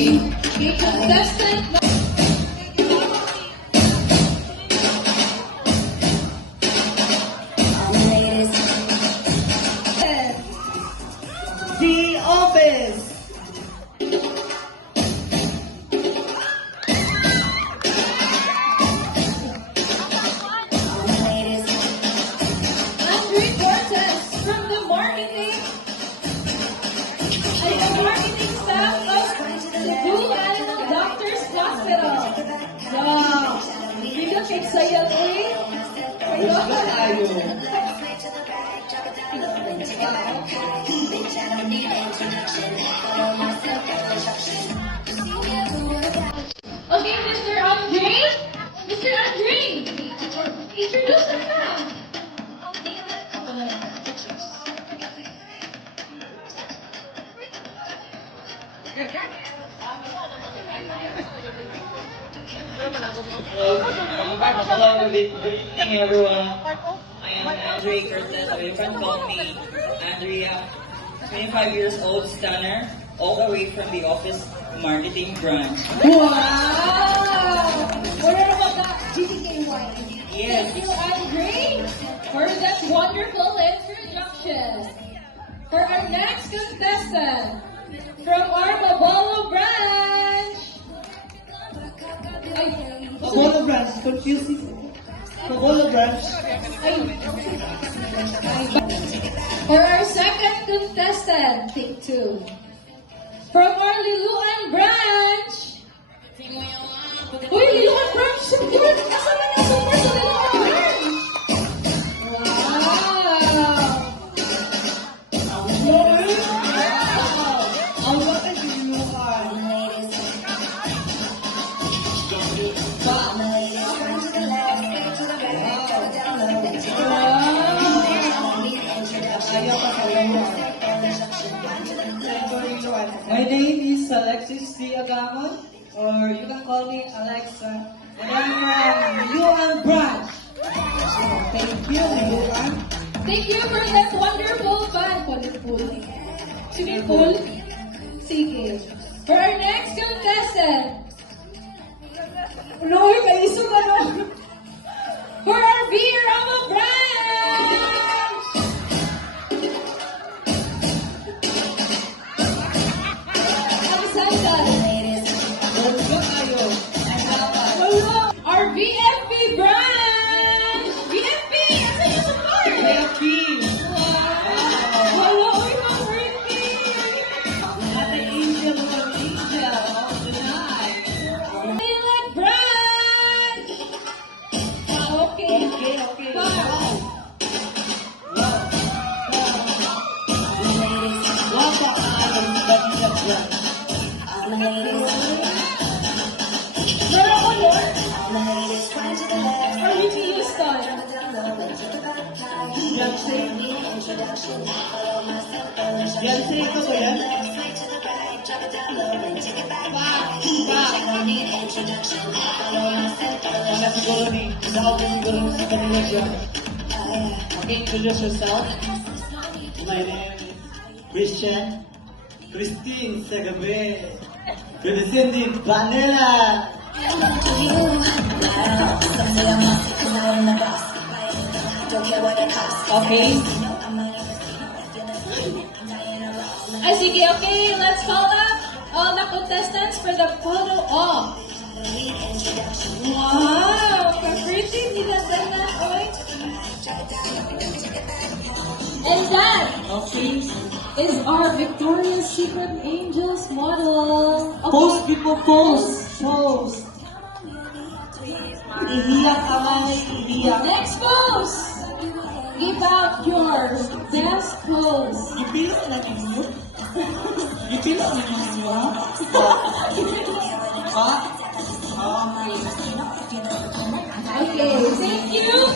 Okay, contestant. The Office. Andre Cortez from the marketing staff of Cebu Animal Doctors Hospital. Wow! Hindi ka saya eh? Tayo. Okay, Mr. Andre? Mr. Andre! Introduce yourself! Hello, good evening everyone. I am Andre Cortez, or you can call me Andrea, 25 years old, stunner, all the way from the office marketing branch. Wow! Wala na ba ka? GTKY. Yes. Thank you, Andre, for that wonderful introduction. For our next contestant, from our Mabolo branch. Ay, Pabolo Branch. Confusing. Pabolo Branch. ay. For our second contestant, take two. From our Liluan branch. Uy, Liluan branch! Super! Kasama na super sa Liluan branch! Wow! Ang bakit sinukan? Ayaw ka sa My name is Alexis C. Agamon, or you can call me Alexa. And I'm from Liluan Branch. So, thank you, Liluan. Thank you for that wonderful fun. Wonderful. Swimming pool? Sige. For our next contestant. Lord, kaiso ka no? For our V. Rama branch! Alexander. Let's go tayo. Hello. Our VFP branch! VFP! Asa yung support? Happy. Hello, yung birthday! Ate Angel, Lord Angel of the night. Violet branch! Okay. Okay. Wow. Wapa ka ang Vanilla Branch. Meron ko, Lord? Or Whitney Houston? Beyonce. Beyonce, ikaw ba yan? Wala siguro ni, nakaupo siguro sa Vanilla Branch. Okay, introduce yourself. My name is Christian. Christine Sagabe. You're the Cindy Vanilla. Okay. Ay, sige, okay. Let's call up all the contestants for the photo op. Wow! Ka-pretty nila sana, oy. And that Okay. is our Victoria's Secret Angels model. Okay. Post people, post. Post. Ihiyak kamay, ihiyak. Next pose! Give out your best pose. Ipilis na ninyo. Ipilis na ninyo, ha? Ha? Okay. Okay, thank you.